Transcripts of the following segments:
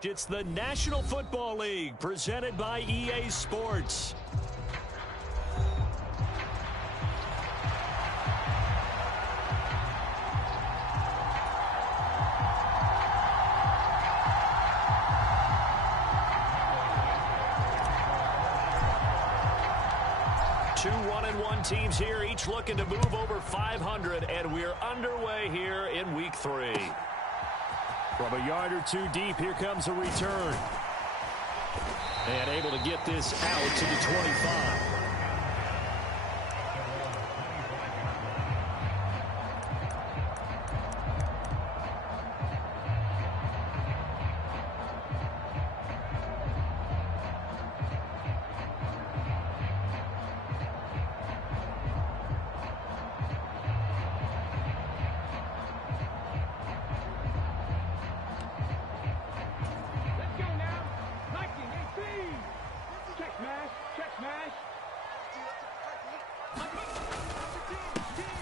It's the National Football League presented by EA Sports. Two 1-1 teams here, each looking to move over 500, and we're underway here in Week 3. From a yard or two deep, here comes a return. And able to get this out to the 25.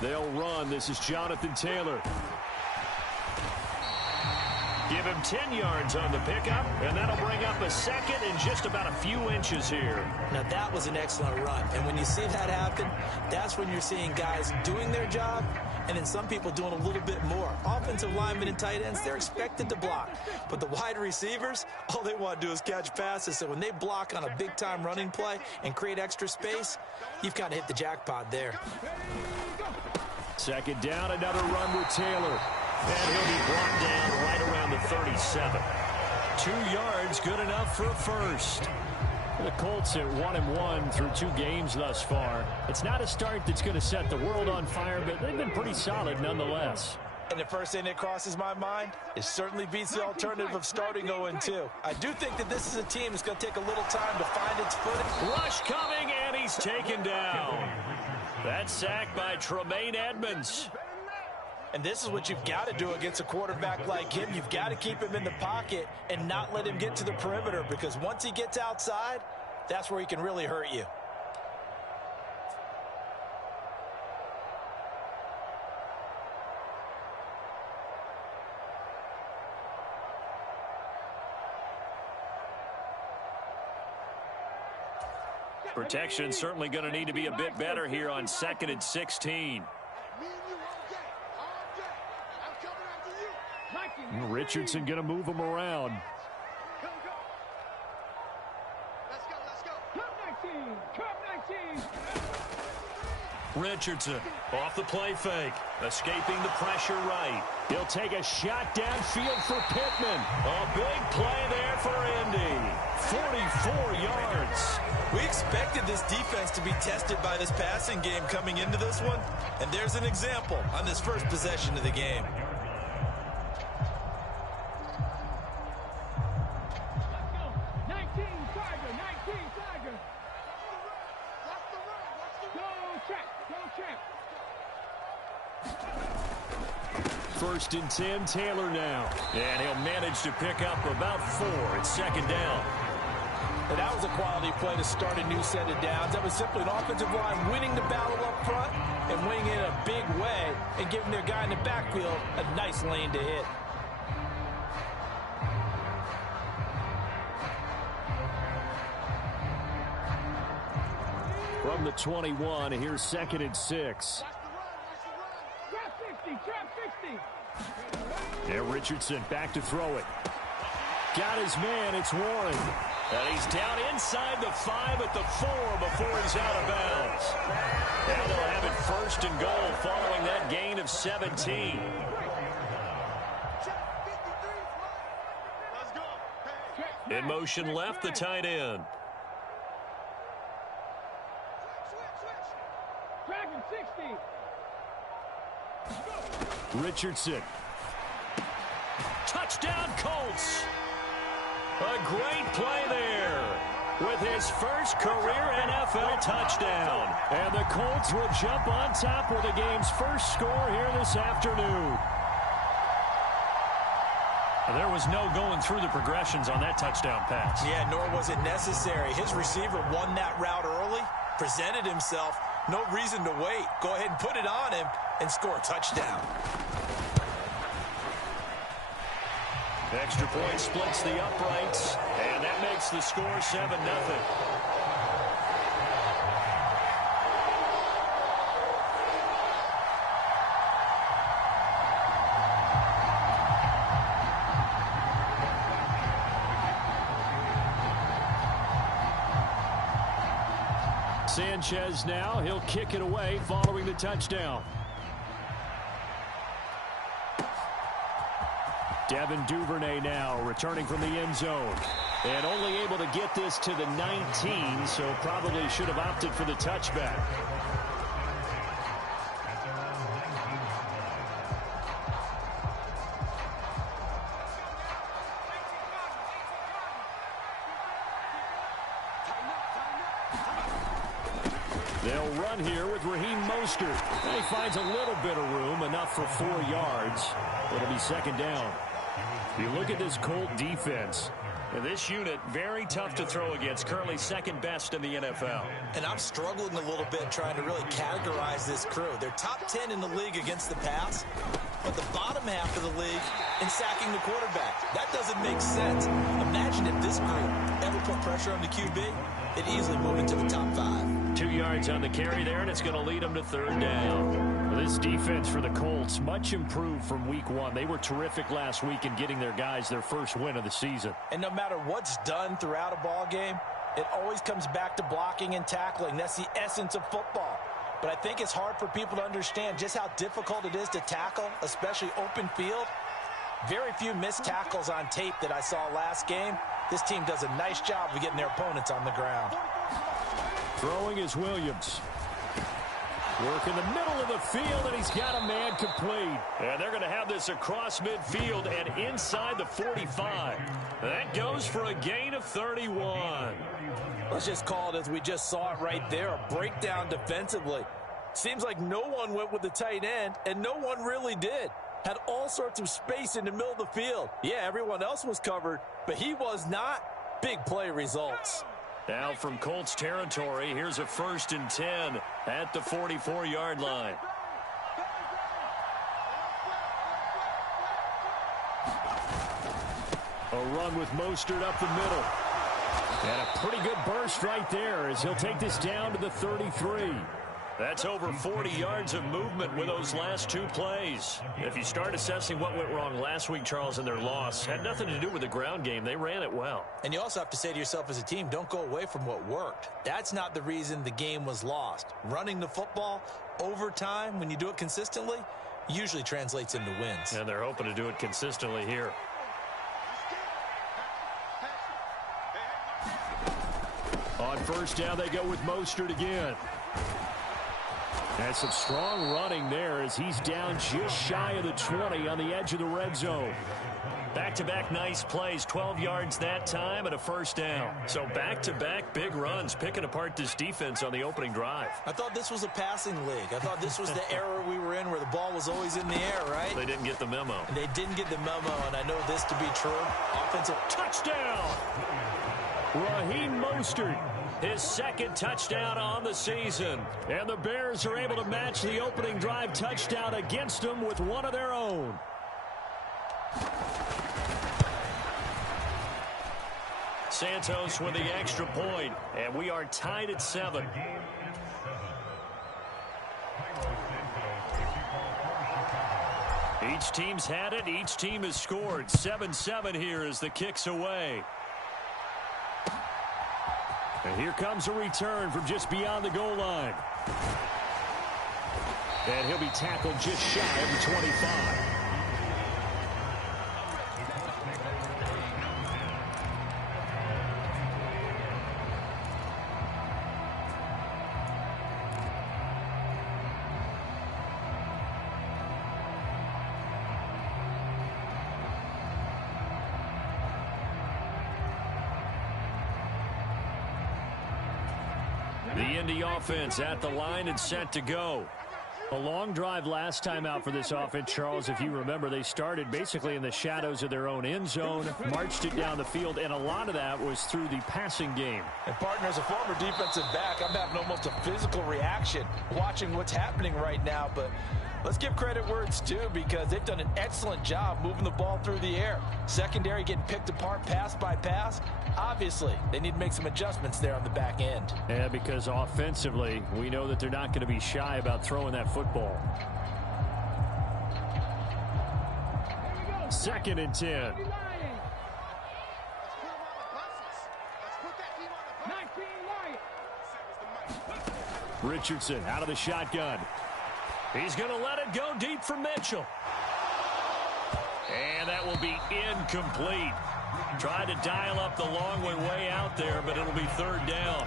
They'll run. This is Jonathan Taylor. Give him 10 yards on the pickup, and that'll bring up a second in just about a few inches here. Now, that was an excellent run, and when you see that happen, that's when you're seeing guys doing their job, and then some people doing a little bit more. Offensive linemen and tight ends, they're expected to block, but the wide receivers, all they want to do is catch passes, so when they block on a big-time running play and create extra space, you've kind of hit the jackpot there. Second down, another run with Taylor. And he'll be brought down right around the 37. 2 yards, good enough for a first. The Colts at 1-1 through 2 games thus far. It's not a start that's going to set the world on fire, but they've been pretty solid nonetheless. And the first thing that crosses my mind, it certainly beats the alternative of starting 0-2. I do think that this is a team that's going to take a little time to find its footing. Rush coming, and he's taken down. That's sacked by Tremaine Edmonds. And this is what you've got to do against a quarterback like him. You've got to keep him in the pocket and not let him get to the perimeter, because once he gets outside, that's where he can really hurt you. Protection certainly going to need to be a bit better here on 2nd and 16. Richardson going to move him around. Richardson off the play fake, escaping the pressure right. He'll take a shot downfield for Pittman. A big play there for Indy. 44 yards. We expected this defense to be tested by this passing game coming into this one, and there's an example on this first possession of the game. First and 10, Taylor now. And he'll manage to pick up about 4 at 2nd down. And that was a quality play to start a new set of downs. That was simply an offensive line winning the battle up front and winning in a big way and giving their guy in the backfield a nice lane to hit. From the 21, here's 2nd and 6. And Richardson back to throw it. Got his man, it's Warren. And he's down inside the 5 at the 4 before he's out of bounds. And they'll have it 1st and goal following that gain of 17. In motion left, the tight end. Richardson. Touchdown, Colts. A great play there with his first career NFL touchdown. And the Colts will jump on top with the game's first score here this afternoon. There was no going through the progressions on that touchdown pass. Yeah, nor was it necessary. His receiver won that route early, presented himself. No reason to wait. Go ahead and put it on him and score a touchdown. Extra point splits the uprights, and that makes the score 7-0. Sanchez now, he'll kick it away following the touchdown. Devin Duvernay now returning from the end zone. And only able to get this to the 19, so probably should have opted for the touchback. They'll run here with Raheem Mostert. He finds a little bit of room, enough for 4 yards. It'll be second down. You look at this Colt defense. This unit, very tough to throw against, currently second best in the NFL. And I'm struggling a little bit trying to really categorize this crew. They're top 10 in the league against the pass, but the bottom half of the league in sacking the quarterback. That doesn't make sense. Imagine if this group ever put pressure on the QB, it'd easily move into the top 5. 2 yards on the carry there, and it's going to lead them to third down. Well, this defense for the Colts, much improved from week 1. They were terrific last week in getting their guys their first win of the season. And no matter what's done throughout a ball game, it always comes back to blocking and tackling. That's the essence of football. But I think it's hard for people to understand just how difficult it is to tackle, especially open field. Very few missed tackles on tape that I saw last game. This team does a nice job of getting their opponents on the ground. Throwing is Williams. Work in the middle of the field, and he's got a man complete. And they're going to have this across midfield and inside the 45. That goes for a gain of 31. Let's just call it as we just saw it right there, a breakdown defensively. Seems like no one went with the tight end, and no one really did. Had all sorts of space in the middle of the field. Yeah, everyone else was covered, but he was not. Big play results. Now from Colts territory, here's a 1st and 10 at the 44-yard line. A run with Mostert up the middle. And a pretty good burst right there as he'll take this down to the 33. That's over 40 yards of movement with those last 2 plays. If you start assessing what went wrong last week, Charles, in their loss, had nothing to do with the ground game. They ran it well. And you also have to say to yourself as a team, don't go away from what worked. That's not the reason the game was lost. Running the football over time, when you do it consistently, usually translates into wins. And they're hoping to do it consistently here. On first down, they go with Mostert again. And some strong running there as he's down just shy of the 20 on the edge of the red zone. Back-to-back nice plays, 12 yards that time and a first down. So back-to-back big runs, picking apart this defense on the opening drive. I thought this was a passing league. I thought this was the era we were in where the ball was always in the air, right? They didn't get the memo. And they didn't get the memo, and I know this to be true. Offensive touchdown! Raheem Mostert. His 2nd touchdown on the season. And the Bears are able to match the opening drive touchdown against them with one of their own. Santos with the extra point, and we are tied at 7. Each team's had it. Each team has scored. 7-7 here as the kick's away. And here comes a return from just beyond the goal line. And he'll be tackled just shy of the 25. The Indy offense at the line and set to go. A long drive last time out for this offense, Charles. If you remember, they started basically in the shadows of their own end zone, marched it down the field, and a lot of that was through the passing game. And, partner, as a former defensive back, I'm having almost a physical reaction watching what's happening right now. But let's give credit where it's due, because they've done an excellent job moving the ball through the air. Secondary getting picked apart pass by pass. Obviously, they need to make some adjustments there on the back end. Yeah, because offensively, we know that they're not going to be shy about throwing that football. 2nd and 10. Richardson out of the shotgun. He's going to let it go deep for Mitchell. And that will be incomplete. Tried to dial up the long way out there, but it'll be 3rd down.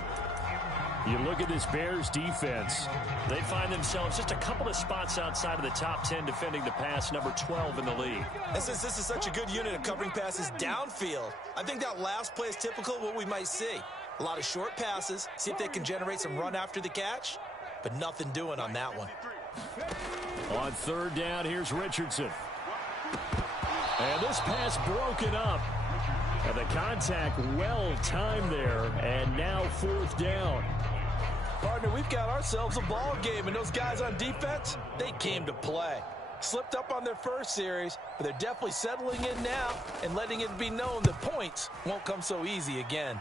You look at this Bears defense. They find themselves just a couple of spots outside of the top 10 defending the pass, number 12 in the league. And since this is such a good unit of covering passes downfield, I think that last play is typical of what we might see. A lot of short passes, see if they can generate some run after the catch, but nothing doing on that one. On 3rd down, here's Richardson. And this pass broken up. And the contact well timed there, and now 4th down. Partner, we've got ourselves a ball game, and those guys on defense, they came to play. Slipped up on their first series, but they're definitely settling in now and letting it be known that points won't come so easy again.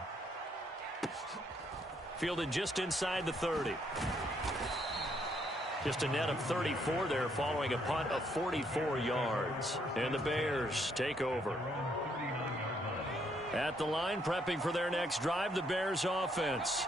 Fielded just inside the 30. Just a net of 34 there following a punt of 44 yards. And the Bears take over. At the line, prepping for their next drive, the Bears offense.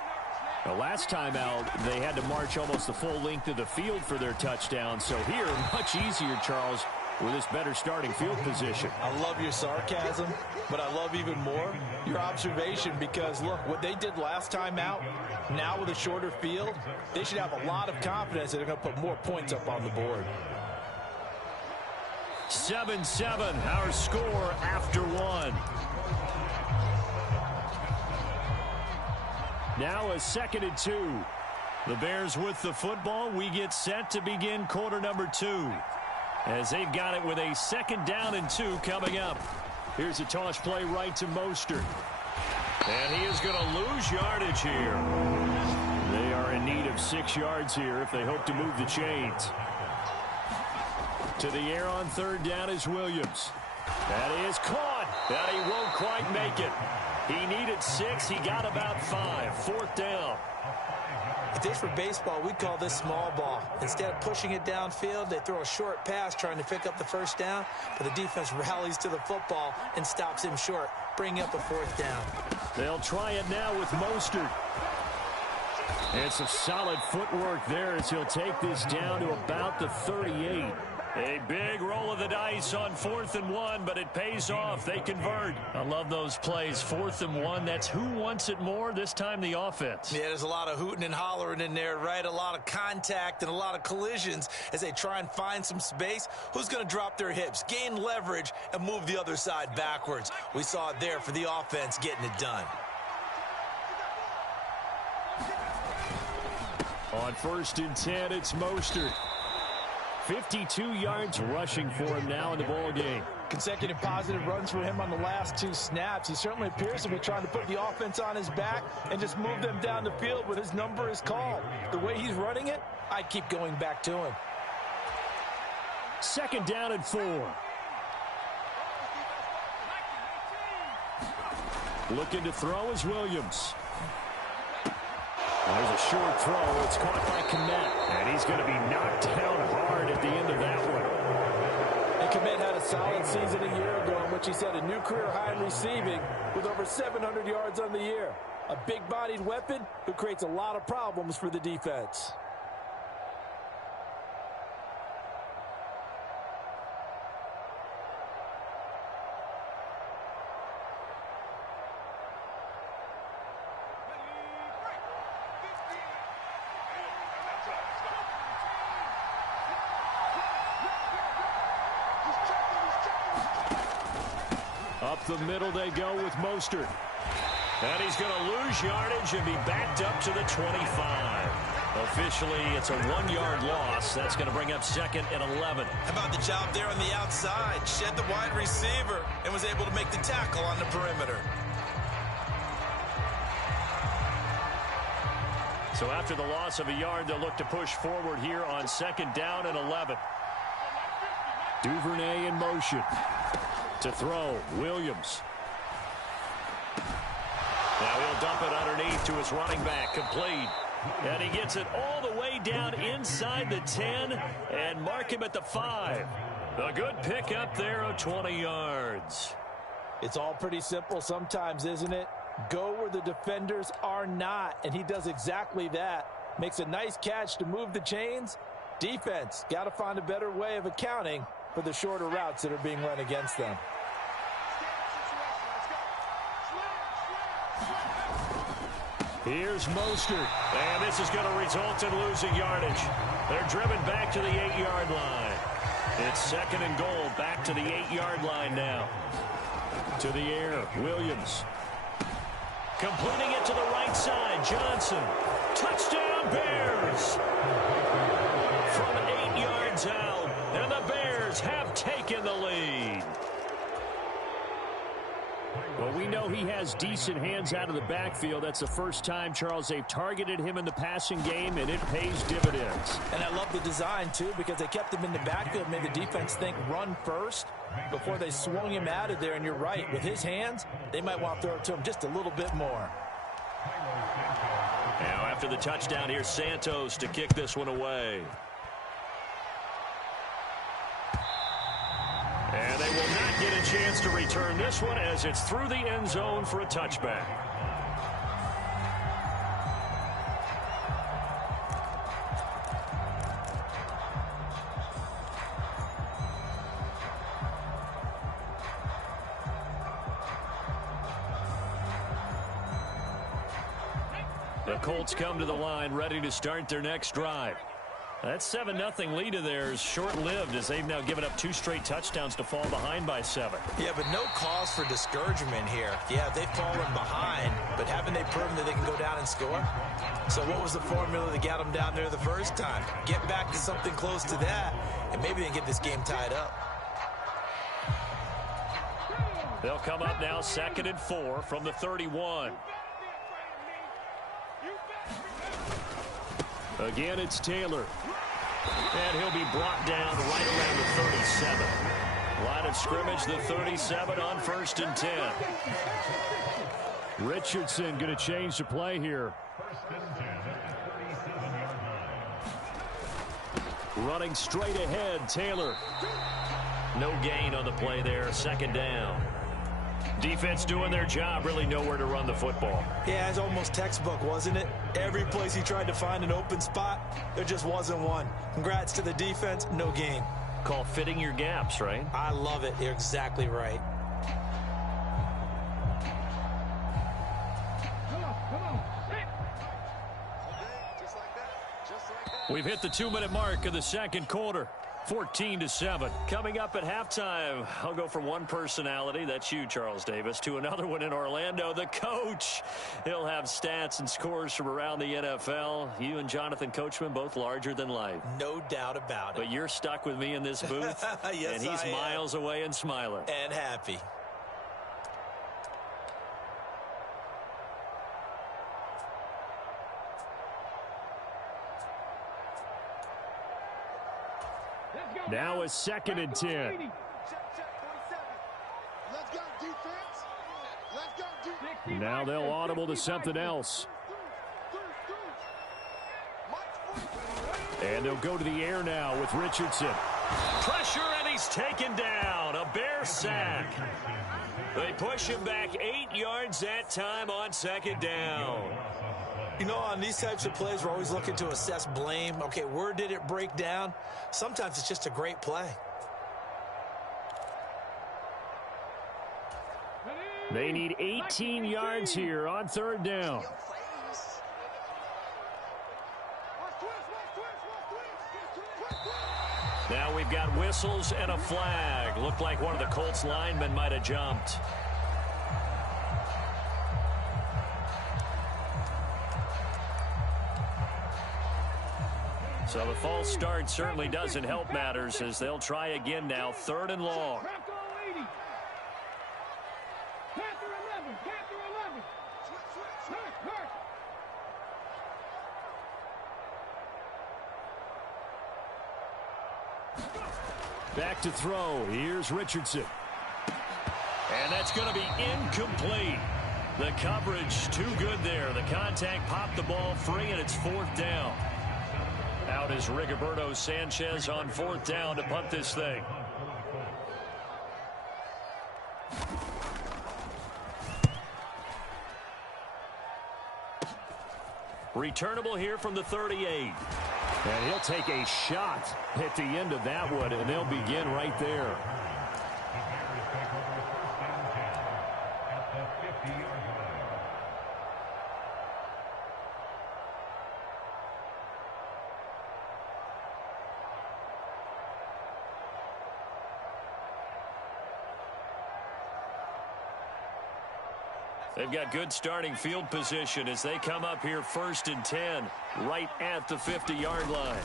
Now, last time out, they had to march almost the full length of the field for their touchdown. So here, much easier, Charles, with this better starting field position. I love your sarcasm, but I love even more your observation, because, look, what they did last time out, now with a shorter field, they should have a lot of confidence that they're going to put more points up on the board. 7-7, our score after 1. Now a 2nd and 2. The Bears with the football. We get set to begin quarter number 2. As they've got it with a 2nd down and 2 coming up. Here's a toss play right to Mostert. And he is going to lose yardage here. They are in need of 6 yards here if they hope to move the chains. To the air on 3rd down is Williams. That is caught. That he won't quite make it. He needed 6. He got about 5. 4th down. If this were baseball, we'd call this small ball. Instead of pushing it downfield, they throw a short pass trying to pick up the 1st down, but the defense rallies to the football and stops him short, bringing up a 4th down. They'll try it now with Mostert. It's a solid footwork there as he'll take this down to about the 38. A big roll of the dice on 4th and 1, but it pays off. They convert. I love those plays. 4th and 1, that's who wants it more, this time the offense. Yeah, there's a lot of hooting and hollering in there, right? A lot of contact and a lot of collisions as they try and find some space. Who's going to drop their hips, gain leverage, and move the other side backwards? We saw it there for the offense getting it done. On 1st and 10, it's Mostert. 52 yards rushing for him now in the ball game. Consecutive positive runs for him on the last 2 snaps. He certainly appears to be trying to put the offense on his back and just move them down the field when his number is called. The way he's running it, I keep going back to him. 2nd down and 4. Looking to throw is Williams. There's a short throw. It's caught by Kmet. And he's going to be knocked down hard at the end of that one. And Kmet had a solid season a year ago in which he set a new career high in receiving with over 700 yards on the year. A big-bodied weapon who creates a lot of problems for the defense. Up the middle they go with Mostert. And he's going to lose yardage and be backed up to the 25. Officially, it's a 1-yard loss. That's going to bring up 2nd and 11. How about the job there on the outside? Shed the wide receiver and was able to make the tackle on the perimeter. So after the loss of a yard, they'll look to push forward here on 2nd down and 11. Duvernay in motion. To throw, Williams. Now he'll dump it underneath to his running back, complete. And he gets it all the way down inside the 10 and mark him at the 5. A good pickup there of 20 yards. It's all pretty simple sometimes, isn't it? Go where the defenders are not, and he does exactly that. Makes a nice catch to move the chains. Defense, got to find a better way of accounting for the shorter routes that are being run against them. Here's Mostert, and this is going to result in losing yardage. They're driven back to the 8-yard line. It's 2nd and goal, back to the 8-yard line now. To the air, Williams. Completing it to the right side, Johnson. Touchdown, Bears! From 8 yards out, and the Bears have taken the lead. Well, we know he has decent hands out of the backfield. That's the first time, Charles, they've targeted him in the passing game, and it pays dividends. And I love the design, too, because they kept him in the backfield, made the defense think run first before they swung him out of there. And you're right, with his hands, they might want to throw it to him just a little bit more. Now, after the touchdown, here's Santos to kick this one away. And they will not get a chance to return this one as it's through the end zone for a touchback. The Colts come to the line ready to start their next drive. That 7-0 lead of theirs short-lived as they've now given up 2 straight touchdowns to fall behind by 7. Yeah, but no cause for discouragement here. Yeah, they've fallen behind, but haven't they proven that they can go down and score? So what was the formula that got them down there the first time? Get back to something close to that, and maybe they can get this game tied up. They'll come up now 2nd and 4 from the 31. Again, it's Taylor. And he'll be brought down right around the 37. Line of scrimmage, the 37 on 1st and 10. Richardson going to change the play here. Running straight ahead, Taylor. No gain on the play there, 2nd down. Defense doing their job, really nowhere to run the football. Yeah, it's almost textbook, wasn't it? Every place he tried to find an open spot, there just wasn't one. Congrats to the defense, no gain. Call fitting your gaps, right? I love it. You're exactly right. We've hit the 2-minute mark of the 2nd quarter. 14-7. Coming up at halftime, I'll go from one personality, that's you, Charles Davis, to another one in Orlando, the coach. He'll have stats and scores from around the NFL. You and Jonathan Coachman, both larger than life. No doubt about it. But you're stuck with me in this booth, yes, and he's miles away and smiling. And happy. Now a 2nd and 10. Now they'll audible to something else. And they'll go to the air now with Richardson. Pressure, and he's taken down. A Bear sack. They push him back 8 yards that time on 2nd down. You know, on these types of plays, we're always looking to assess blame. Okay, where did it break down? Sometimes it's just a great play. They need 18 yards here on 3rd down. Now we've got whistles and a flag. Looked like one of the Colts linemen might have jumped. So the false start certainly doesn't help matters as they'll try again now, 3rd and long. Back to throw. Here's Richardson. And that's going to be incomplete. The coverage too good there. The contact popped the ball free, and it's 4th down. Out is Rigoberto Sanchez on 4th down to punt this thing. Returnable here from the 38. And he'll take a shot at the end of that one, and they'll begin right there. They've got good starting field position as they come up here 1st and 10, right at the 50-yard line.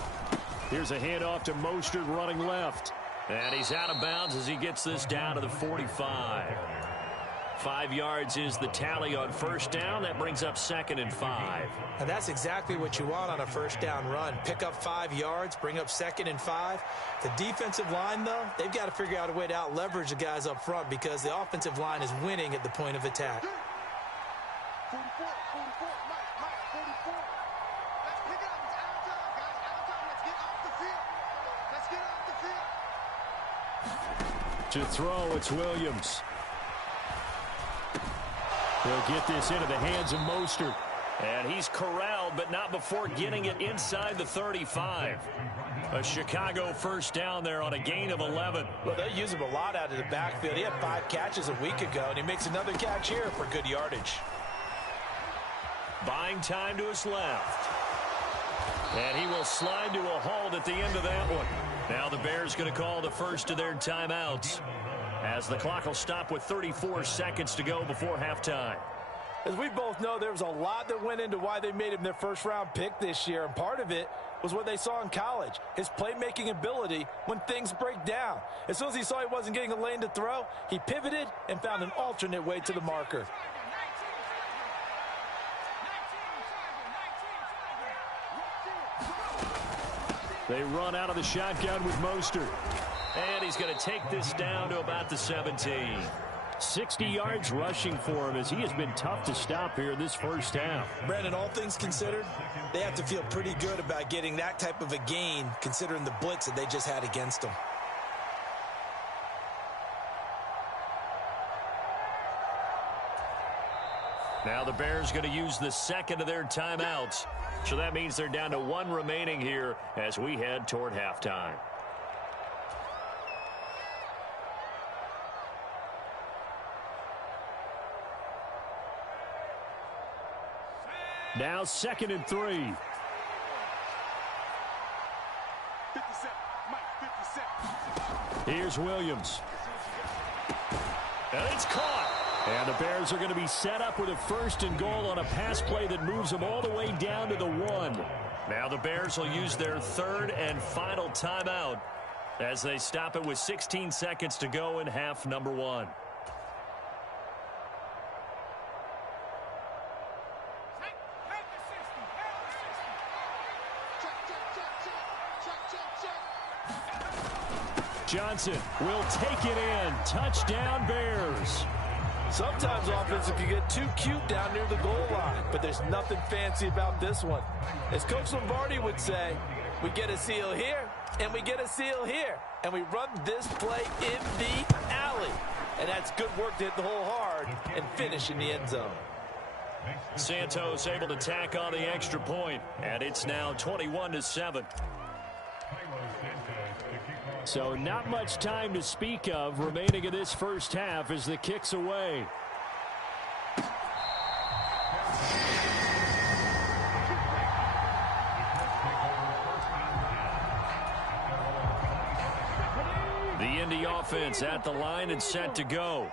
Here's a handoff to Mostert running left. And he's out of bounds as he gets this down to the 45. 5 yards is the tally on 1st down. That brings up 2nd and 5. And that's exactly what you want on a 1st down run. Pick up 5 yards, bring up 2nd and 5. The defensive line, though, they've got to figure out a way to out-leverage the guys up front because the offensive line is winning at the point of attack. 44, Mike, 44. Let's pick it up. It's out of time, guys. Out of time. Let's get off the field. Let's get off the field. To throw, it's Williams. He'll get this into the hands of Mostert. And he's corralled, but not before getting it inside the 35. A Chicago 1st down there on a gain of 11. Well, they use him a lot out of the backfield. He had 5 catches a week ago, and he makes another catch here for good yardage. Buying time to his left. And he will slide to a halt at the end of that one. Now the Bears going to call the first of their timeouts as the clock will stop with 34 seconds to go before halftime. As we both know, there was a lot that went into why they made him their 1st-round pick this year, and part of it was what they saw in college, his playmaking ability when things break down. As soon as he saw he wasn't getting a lane to throw, he pivoted and found an alternate way to the marker. They run out of the shotgun with Mostert. And he's going to take this down to about the 17. 60 yards rushing for him as he has been tough to stop here this 1st half. Brandon, all things considered, they have to feel pretty good about getting that type of a gain considering the blitz that they just had against them. Now the Bears going to use the 2nd of their timeouts. So that means they're down to 1 remaining here as we head toward halftime. Now 2nd and 3. 57, Mike, 57. Here's Williams. And it's caught. And the Bears are going to be set up with a 1st and goal on a pass play that moves them all the way down to the 1. Now the Bears will use their 3rd and final timeout as they stop it with 16 seconds to go in half number 1. Johnson will take it in. Touchdown, Bears. Sometimes offense can get too cute down near the goal line, but there's nothing fancy about this one. As Coach Lombardi would say, we get a seal here, and we get a seal here, and we run this play in the alley. And that's good work to hit the hole hard and finish in the end zone. Santos able to tack on the extra point, and it's now 21-7. So not much time to speak of remaining in this 1st half as the kick's away. The Indy offense at the line and set to go.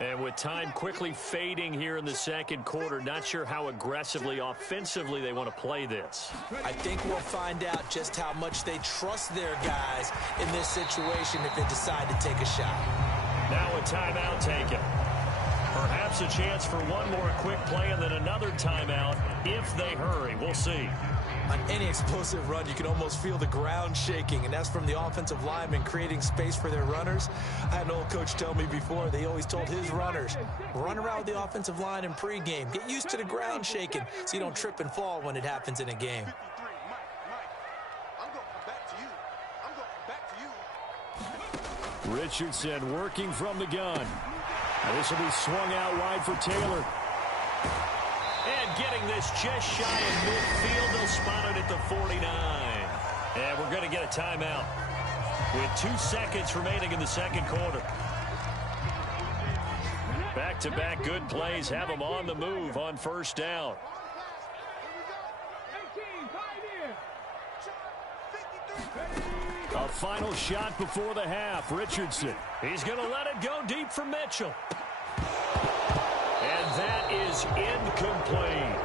And with time quickly fading here in the second quarter, not sure how aggressively, offensively they want to play this. I think we'll find out just how much they trust their guys in this situation if they decide to take a shot. Now a timeout taken. Perhaps a chance for one more quick play and then another timeout if they hurry. We'll see. On any explosive run, you can almost feel the ground shaking, and that's from the offensive linemen creating space for their runners. I had an old coach tell me before, they always told his runners, run around with the offensive line in pregame. Get used to the ground shaking so you don't trip and fall when it happens in a game. Richardson working from the gun. Now this will be swung out wide for Taylor. And getting this just shy of midfield. They'll spot it at the 49. And we're going to get a timeout with 2 seconds remaining in the second quarter. Back-to-back good plays have them on the move on first down. A final shot before the half. Richardson. He's going to let it go deep for Mitchell. And that is incomplete.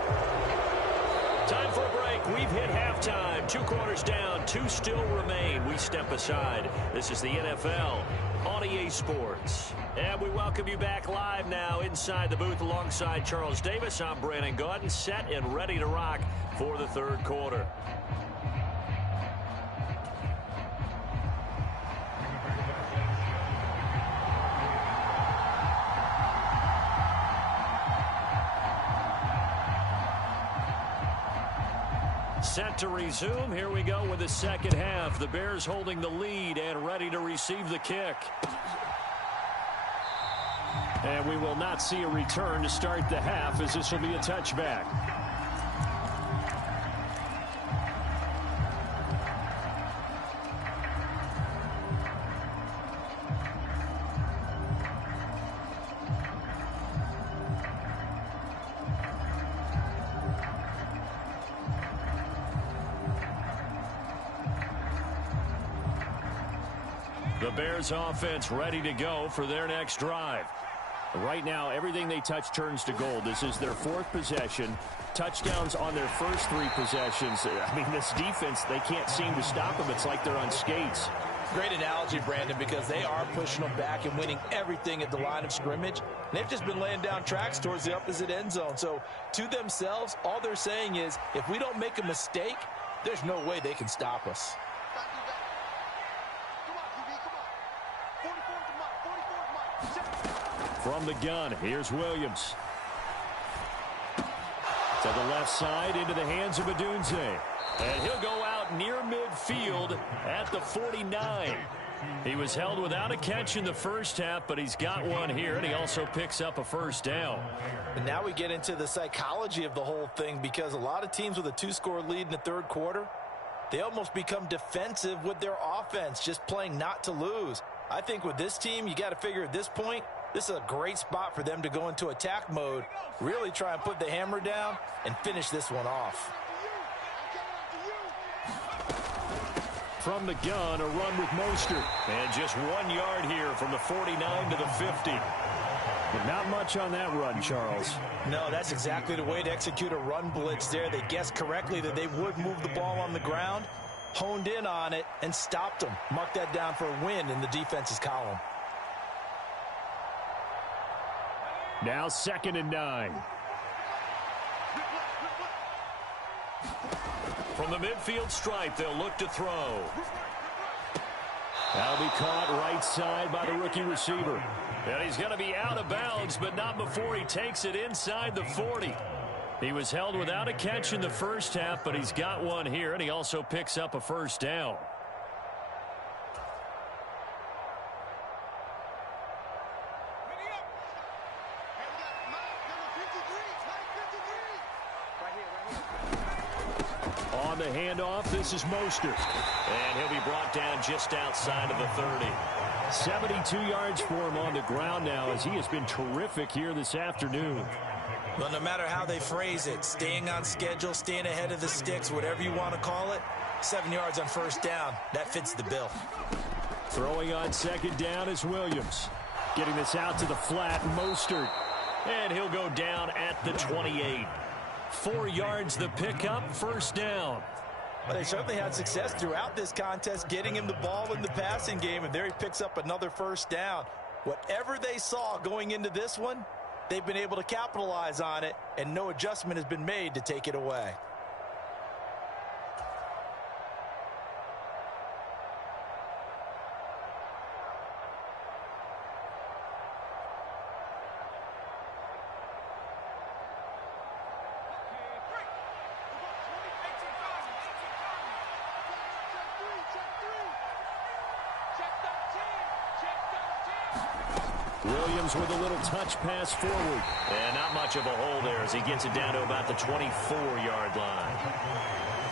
Time for a break. We've hit halftime. 2 quarters down. 2 still remain. We step aside. This is the NFL on EA Sports. And we welcome you back live now inside the booth alongside Charles Davis. I'm Brandon Gaudin, set and ready to rock for the third quarter. Set to resume. Here we go with the second half. The Bears holding the lead and ready to receive the kick. And we will not see a return to start the half, as this will be a touchback. The Bears offense ready to go for their next drive. Right now, everything they touch turns to gold. This is their 4th possession. Touchdowns on their first 3 possessions. I mean, this defense, they can't seem to stop them. It's like they're on skates. Great analogy, Brandon, because they are pushing them back and winning everything at the line of scrimmage. They've just been laying down tracks towards the opposite end zone. So, to themselves, all they're saying is, if we don't make a mistake, there's no way they can stop us. From the gun, here's Williams. To the left side, into the hands of Odunze. And he'll go out near midfield at the 49. He was held without a catch in the first half, but he's got one here, and he also picks up a first down. And now we get into the psychology of the whole thing, because a lot of teams with a 2-score lead in the third quarter, they almost become defensive with their offense, just playing not to lose. I think with this team, you got to figure at this point, this is a great spot for them to go into attack mode, really try and put the hammer down and finish this one off. From the gun, a run with Mostert. And just 1 yard here from the 49 to the 50. But not much on that run, Charles. No, that's exactly the way to execute a run blitz there. They guessed correctly that they would move the ball on the ground, honed in on it, and stopped them. Mark that down for a win in the defense's column. Now 2nd and 9. From the midfield stripe, they'll look to throw. That'll be caught right side by the rookie receiver. And he's going to be out of bounds, but not before he takes it inside the 40. He was held without a catch in the first half, but he's got one here, and he also picks up a first down. On the handoff, this is Mostert. And he'll be brought down just outside of the 30. 72 yards for him on the ground now, as he has been terrific here this afternoon. Well, no matter how they phrase it, staying on schedule, staying ahead of the sticks, whatever you want to call it, 7 yards on first down, that fits the bill. Throwing on second down is Williams. Getting this out to the flat, Mostert. And he'll go down at the 28. 4 yards the pickup, first down. Well, they certainly had success throughout this contest getting him the ball in the passing game, and there he picks up another first down. Whatever they saw going into this one, they've been able to capitalize on it, and no adjustment has been made to take it away. Williams with a little touch pass forward. And not much of a hole there as he gets it down to about the 24-yard line.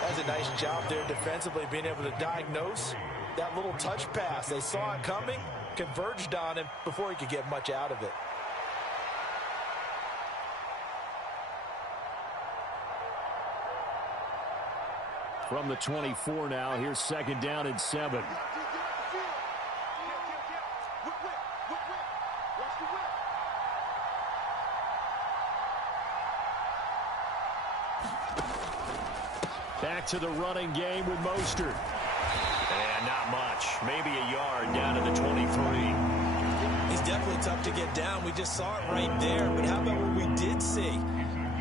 That's a nice job there defensively, being able to diagnose that little touch pass. They saw it coming, converged on him before he could get much out of it. From the 24 now, here's second down and 7. Back to the running game with Mostert. And not much. Maybe a yard down to the 23. He's definitely tough to get down. We just saw it right there. But how about what we did see?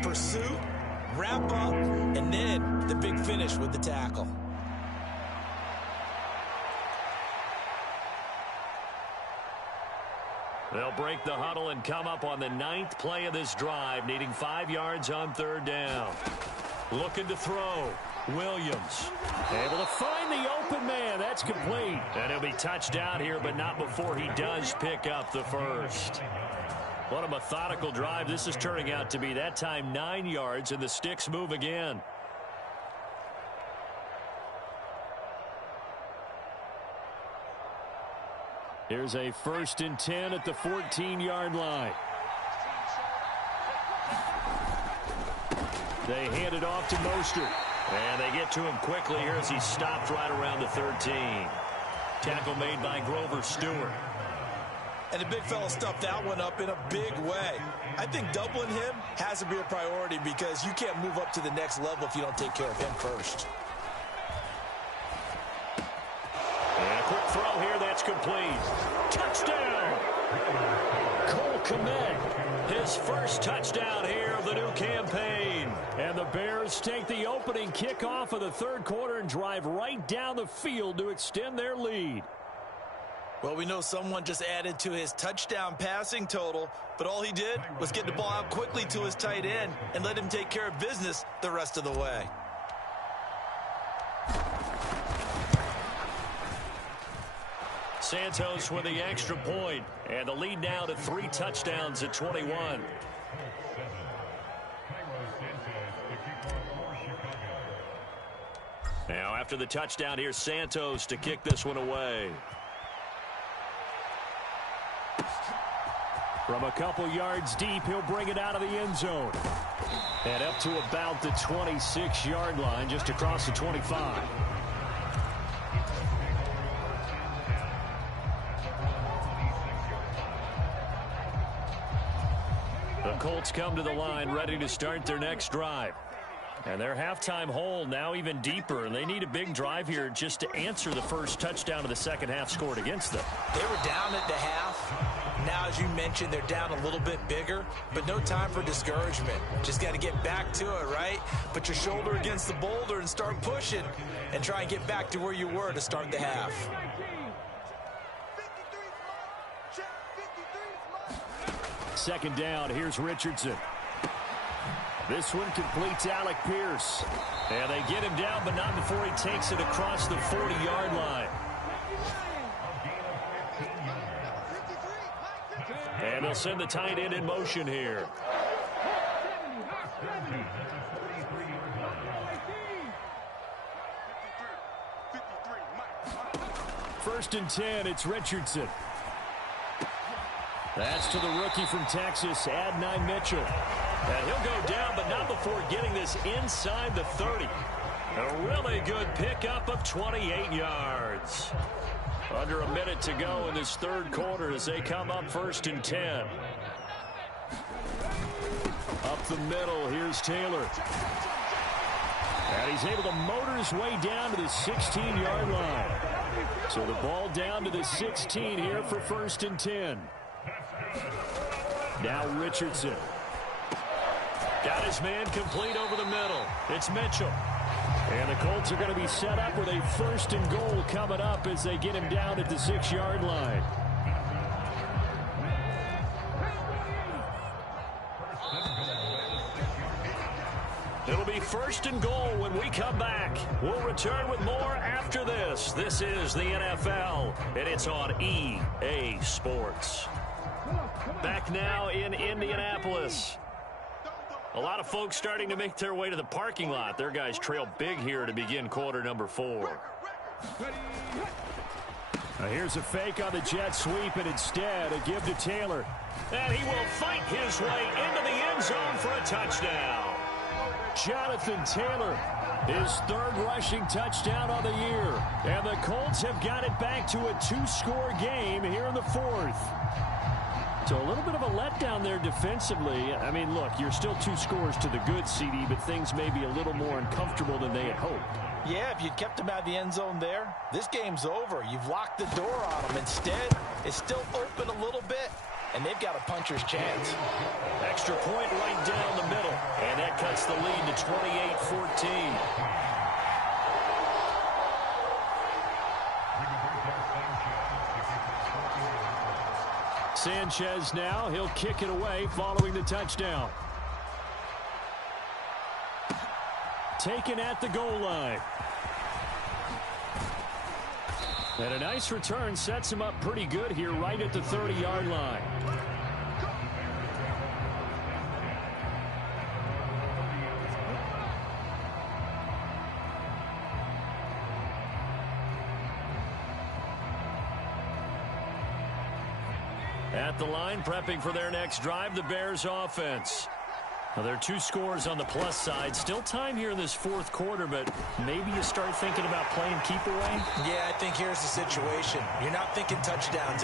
Pursuit, wrap up, and then the big finish with the tackle. They'll break the huddle and come up on the 9th play of this drive, needing 5 yards on third down. Looking to throw. Williams able to find the open man. That's complete. And he'll be touched down here, but not before he does pick up the first. What a methodical drive this is turning out to be. That time 9 yards, and the sticks move again. Here's a 1st and 10 at the 14-yard line. They hand it off to Mostert. And they get to him quickly here as he stopped right around the 13. Tackle made by Grover Stewart. And the big fella stuffed that one up in a big way. I think doubling him has to be a priority because you can't move up to the next level if you don't take care of him first. And a quick throw here, that's complete. Touchdown! Cole Kmet, his first touchdown here of the new campaign. And the Bears take the opening kickoff of the third quarter and drive right down the field to extend their lead. Well, we know someone just added to his touchdown passing total, but all he did was get the ball out quickly to his tight end and let him take care of business the rest of the way. Santos with the extra point, and the lead now to 3 touchdowns at 21. Now after the touchdown, here's Santos to kick this one away. From a couple yards deep, he'll bring it out of the end zone. And up to about the 26-yard line, just across the 25. The Colts come to the line, ready to start their next drive. And their halftime hole now even deeper, and they need a big drive here just to answer the first touchdown of the second half scored against them. They were down at the half. Now, as you mentioned, they're down a little bit bigger, but no time for discouragement. Just got to get back to it, right? Put your shoulder against the boulder and start pushing and try and get back to where you were to start the half. Second down, here's Richardson. This one completes Alec Pierce. And they get him down, but not before he takes it across the 40-yard line. And they'll send the tight end in motion here. First and 10, it's Richardson. That's to the rookie from Texas, Adonai Mitchell. And he'll go down, but not before getting this inside the 30. A really good pickup of 28 yards. Under a minute to go in this third quarter as they come up 1st and 10. Up the middle, here's Taylor. And he's able to motor his way down to the 16-yard line. So the ball down to the 16 here for 1st and 10. Now Richardson. Got his man complete over the middle. It's Mitchell. And the Colts are going to be set up with a 1st and goal coming up as they get him down at the 6-yard line. It'll be 1st and goal when we come back. We'll return with more after this. This is the NFL, and it's on EA Sports. Back now in Indianapolis. A lot of folks starting to make their way to the parking lot. Their guys trail big here to begin quarter number 4. Now here's a fake on the jet sweep, and instead a give to Taylor. And he will fight his way into the end zone for a touchdown. Jonathan Taylor, his 3rd rushing touchdown on the year. And the Colts have got it back to a 2-score game here in the 4th. So a little bit of a letdown there defensively. I mean, look, you're still 2 scores to the good, CD, but things may be a little more uncomfortable than they had hoped. Yeah, if you'd kept him out of the end zone there, this game's over. You've locked the door on him. Instead, it's still open a little bit, and they've got a puncher's chance. Extra point right down the middle, and that cuts the lead to 28-14. Sanchez now, he'll kick it away following the touchdown. Taken at the goal line. And a nice return sets him up pretty good here right at the 30-yard line. At the line, prepping for their next drive, the Bears offense. Now, there are 2 scores on the plus side. Still time here in this 4th quarter, but maybe you start thinking about playing keep away? Yeah, I think here's the situation. You're not thinking touchdowns.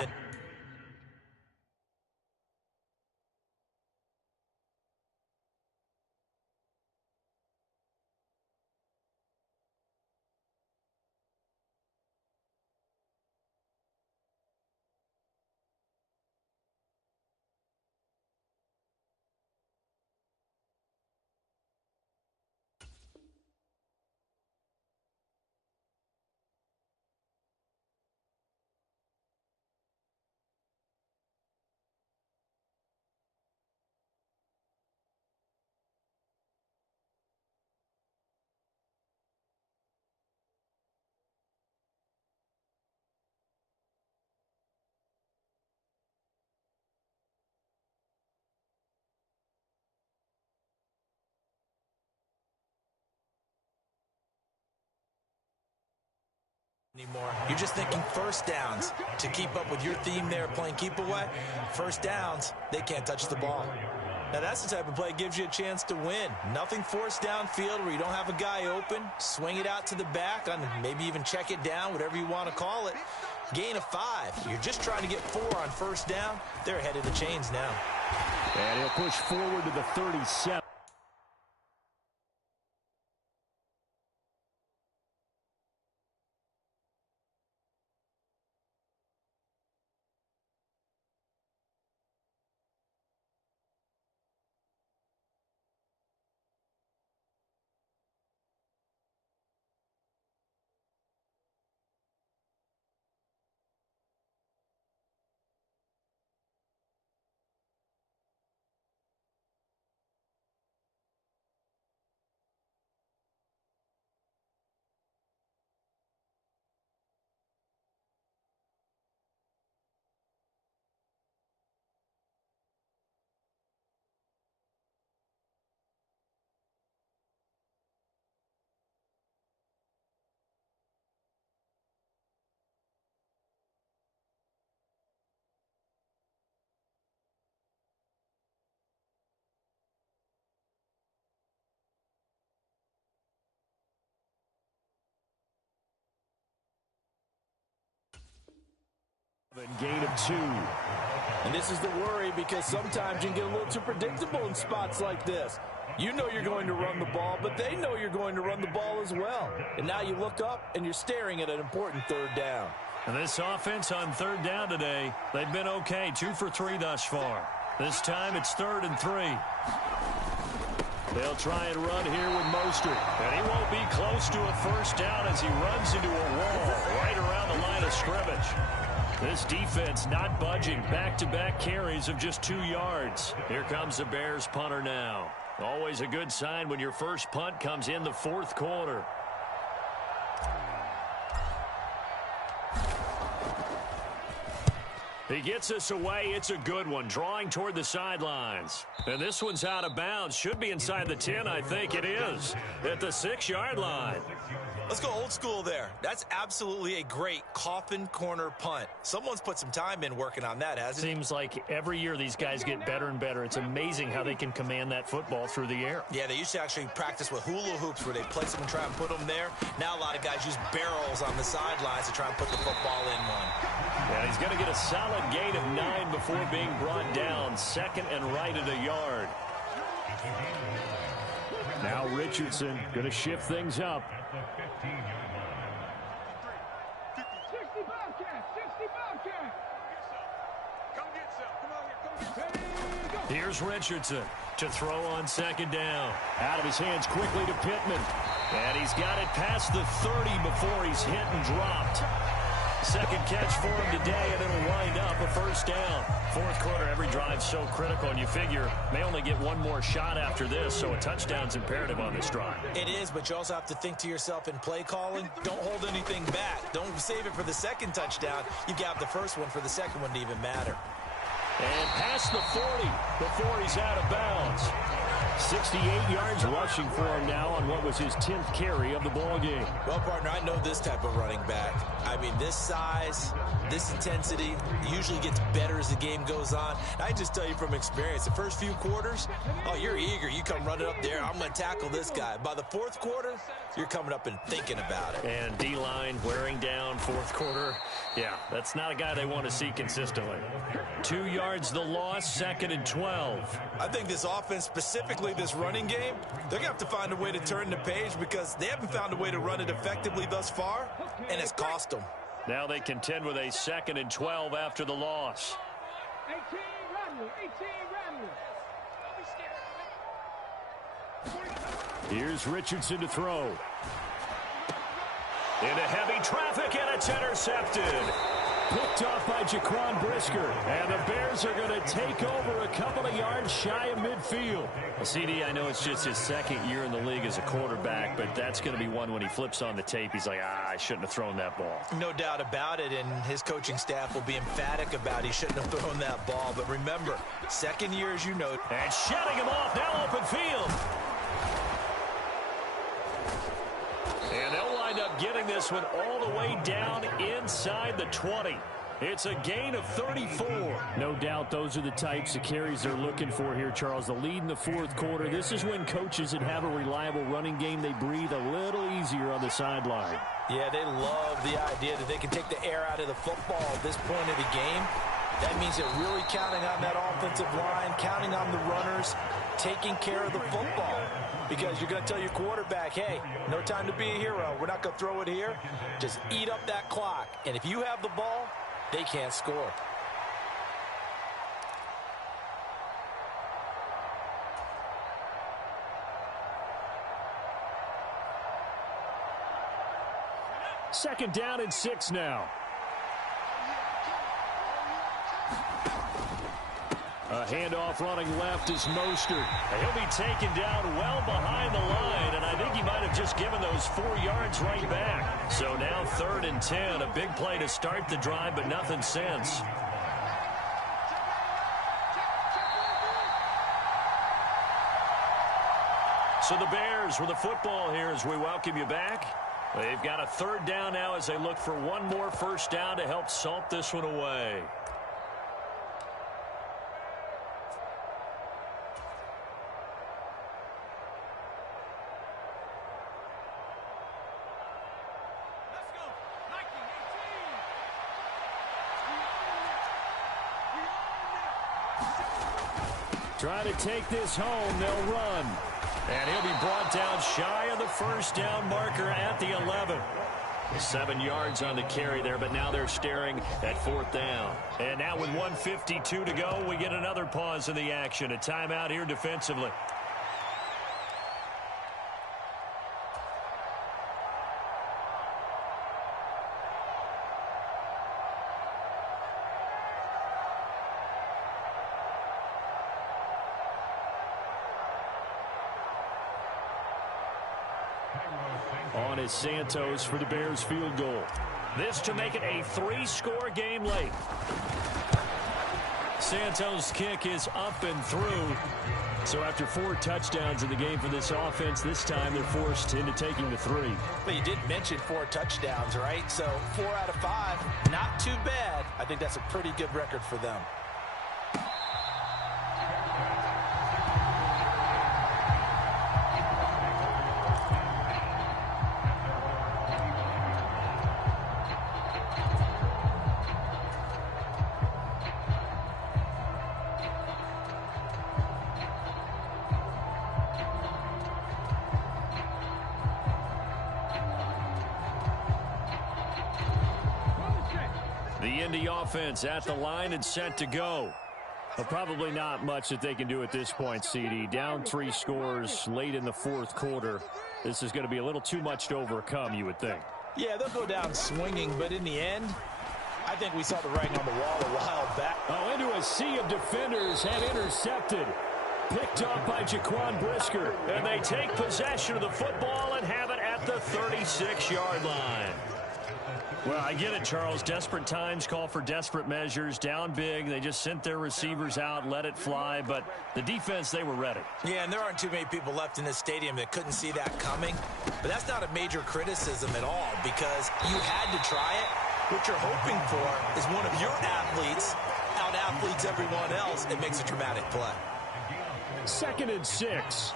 Anymore. You're just thinking first downs to keep up with your theme there, playing keep away. First downs, they can't touch the ball. Now that's the type of play that gives you a chance to win. Nothing forced downfield where you don't have a guy open. Swing it out to the back, on maybe even check it down, whatever you want to call it. Gain of 5. You're just trying to get 4 on first down. They're ahead of the chains now. And he'll push forward to the 37. Gain of 2. And this is the worry because sometimes you can get a little too predictable in spots like this. You know you're going to run the ball, but they know you're going to run the ball as well. And now you look up and you're staring at an important third down. And this offense on third down today, they've been okay. 2 for 3 thus far. This time it's 3rd and 3. They'll try and run here with Mostert. And he won't be close to a first down as he runs into a wall right around the line of scrimmage. This defense not budging. Back-to-back carries of just 2 yards. Here comes the Bears punter now. Always a good sign when your first punt comes in the 4th quarter. He gets us away. It's a good one. Drawing toward the sidelines. And this one's out of bounds. Should be inside the 10, I think it is. At the 6-yard line. Let's go old school there. That's absolutely a great coffin corner punt. Someone's put some time in working on that, hasn't it? Seems like every year these guys get better and better. It's amazing how they can command that football through the air. Yeah, they used to actually practice with hula hoops where they place them and try and put them there. Now a lot of guys use barrels on the sidelines to try and put the football in one. And he's going to get a solid gain of 9 before being brought down. 2nd and right at a yard. Now Richardson going to shift things up. Here's Richardson to throw on 2nd down. Out of his hands quickly to Pittman. And he's got it past the 30 before he's hit and dropped. 2nd catch for him today, and it'll wind up a first down. 4th quarter, every drive's so critical, and you figure may only get one more shot after this, so a touchdown's imperative on this drive. It is, but you also have to think to yourself in play calling, don't hold anything back. Don't save it for the 2nd touchdown. You got the first one for the 2nd one to even matter. And past the 40 before he's out of bounds. 68 yards rushing for him now on what was his 10th carry of the ball game. Well, partner, I know this type of running back. I mean, this size, this intensity usually gets better as the game goes on. I just tell you from experience, the first few quarters, oh, you're eager. You come running up there. I'm going to tackle this guy. By the 4th quarter, you're coming up and thinking about it. And D-line wearing down 4th quarter. Yeah, that's not a guy they want to see consistently. 2 yards the loss, 2nd and 12. I think this offense, specifically this running game, they're going to have to find a way to turn the page because they haven't found a way to run it effectively thus far, and it's cost them. Now they contend with a 2nd and 12 after the loss. 18 Radley. Here's Richardson to throw. Into heavy traffic, and it's intercepted. Picked off by Jaquan Brisker. And the Bears are going to take over a couple of yards shy of midfield. Well, CD, I know it's just his 2nd year in the league as a quarterback, but that's going to be one when he flips on the tape. He's like, I shouldn't have thrown that ball. No doubt about it, and his coaching staff will be emphatic about he shouldn't have thrown that ball. But remember, 2nd year, as you know. And shutting him off, now open field. And they'll wind up getting this one all the way down inside the 20. It's a gain of 34. No doubt those are the types of carries they're looking for here, Charles. The lead in the 4th quarter. This is when coaches that have a reliable running game, they breathe a little easier on the sideline. Yeah, they love the idea that they can take the air out of the football at this point of the game. That means they're really counting on that offensive line, counting on the runners, taking care of the football. Because you're going to tell your quarterback, hey, no time to be a hero. We're not going to throw it here. Just eat up that clock. And if you have the ball, they can't score. Second down and 6 now. A handoff running left is Mostert. He'll be taken down well behind the line, and I think he might have just given those 4 yards right back. So now 3rd and 10, a big play to start the drive, but nothing since. So the Bears with the football here as we welcome you back. They've got a 3rd down now as they look for one more first down to help salt this one away. Try to take this home. They'll run. And he'll be brought down shy of the first down marker at the 11. 7 yards on the carry there, but now they're staring at 4th down. And now with 1:52 to go, we get another pause in the action. A timeout here defensively. On is Santos for the Bears field goal. This to make it a 3-score game late. Santos' kick is up and through. So after 4 touchdowns in the game for this offense, this time they're forced into taking the 3. But you did mention 4 touchdowns, right? So 4 out of 5, not too bad. I think that's a pretty good record for them. The Indy offense at the line and set to go. Well, probably not much that they can do at this point, CD. Down 3 scores late in the 4th quarter. This is going to be a little too much to overcome, you would think. Yeah, they'll go down swinging, but in the end, I think we saw the writing on the wall a while back. Oh, into a sea of defenders and intercepted. Picked up by Jaquan Brisker. And they take possession of the football and have it at the 36-yard line. Well, I get it, Charles. Desperate times call for desperate measures. Down big. They just sent their receivers out, let it fly. But the defense, they were ready. Yeah, and there aren't too many people left in this stadium that couldn't see that coming. But that's not a major criticism at all because you had to try it. What you're hoping for is one of your athletes out-athletes everyone else and makes a dramatic play. 2nd and 6.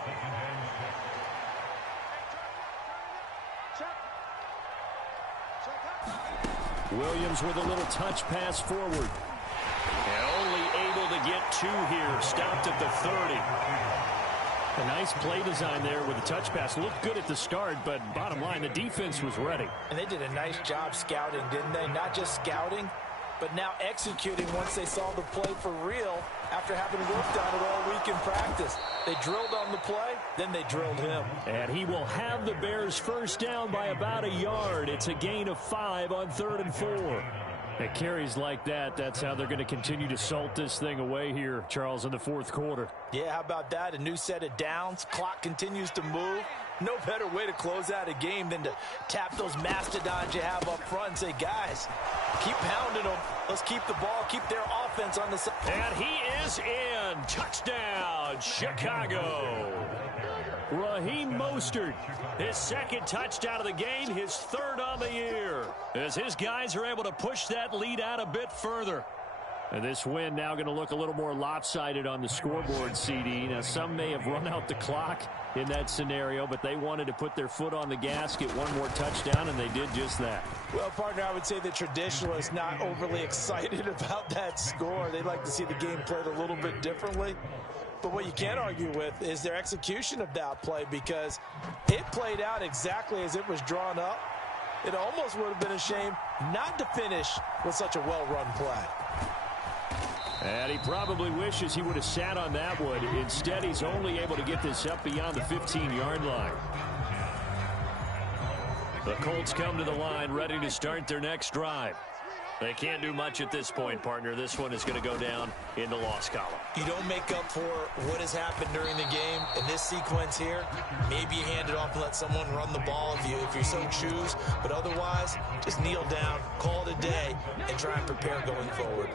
Williams with a little touch pass forward. And only able to get 2 here. Stopped at the 30. A nice play design there with the touch pass. Looked good at the start, but bottom line, the defense was ready. And they did a nice job scouting, didn't they? Not just scouting, but now executing once they saw the play for real after having worked on it all week in practice. They drilled on the play, then they drilled him. And he will have the Bears first down by about a yard. It's a gain of 5 on 3rd and 4. At carries like that, that's how they're going to continue to salt this thing away here, Charles, in the 4th quarter. Yeah, how about that? A new set of downs. Clock continues to move. No better way to close out a game than to tap those mastodons you have up front and say, guys, keep pounding them. Let's keep the ball, keep their offense on the side. And he is in. Touchdown, Chicago. Raheem Mostert, his 2nd touchdown of the game, his 3rd on the year, as his guys are able to push that lead out a bit further. And this win now going to look a little more lopsided on the scoreboard, CD. Now, some may have run out the clock in that scenario, but they wanted to put their foot on the gas, get one more touchdown, and they did just that. Well, partner, I would say the traditionalists not overly excited about that score. They'd like to see the game played a little bit differently. But what you can't argue with is their execution of that play because it played out exactly as it was drawn up. It almost would have been a shame not to finish with such a well-run play. And he probably wishes he would have sat on that one. Instead, he's only able to get this up beyond the 15-yard line. The Colts come to the line ready to start their next drive. They can't do much at this point, partner. This one is going to go down in the loss column. You don't make up for what has happened during the game in this sequence here. Maybe you hand it off and let someone run the ball if you so choose. But otherwise, just kneel down, call it a day, and try and prepare going forward.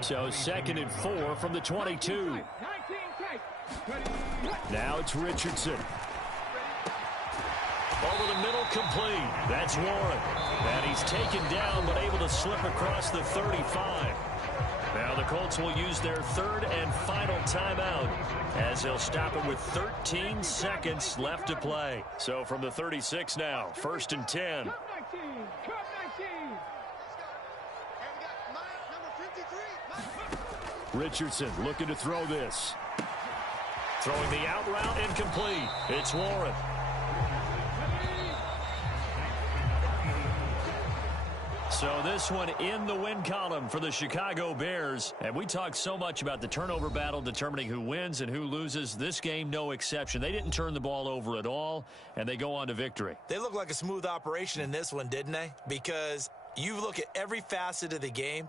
So 2nd and 4 from the 22. Now it's Richardson. Over the middle, complete. That's Warren. And he's taken down, but able to slip across the 35. Now the Colts will use their 3rd and final timeout as they'll stop it with 13 seconds left to play. So from the 36 now, 1st and 10. Richardson looking to throw this. Throwing the out route incomplete. It's Warren. So this one in the win column for the Chicago Bears. And we talked so much about the turnover battle determining who wins and who loses. This game, no exception. They didn't turn the ball over at all, and they go on to victory. They look like a smooth operation in this one, didn't they? Because you look at every facet of the game,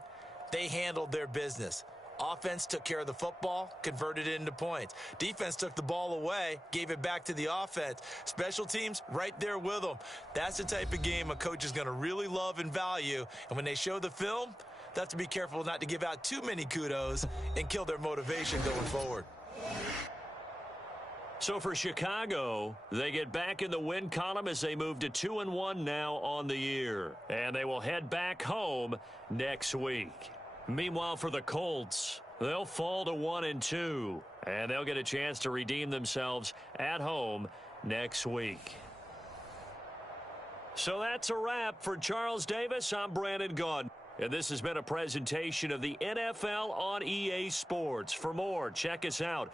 they handled their business. Offense took care of the football, converted it into points. Defense took the ball away, gave it back to the offense. Special teams, right there with them. That's the type of game a coach is going to really love and value. And when they show the film, they have to be careful not to give out too many kudos and kill their motivation going forward. So for Chicago, they get back in the win column as they move to 2-1 now on the year. And they will head back home next week. Meanwhile, for the Colts, they'll fall to 1-2, and they'll get a chance to redeem themselves at home next week. So that's a wrap for Charles Davis. I'm Brandon Gaudin, and this has been a presentation of the NFL on EA Sports. For more, check us out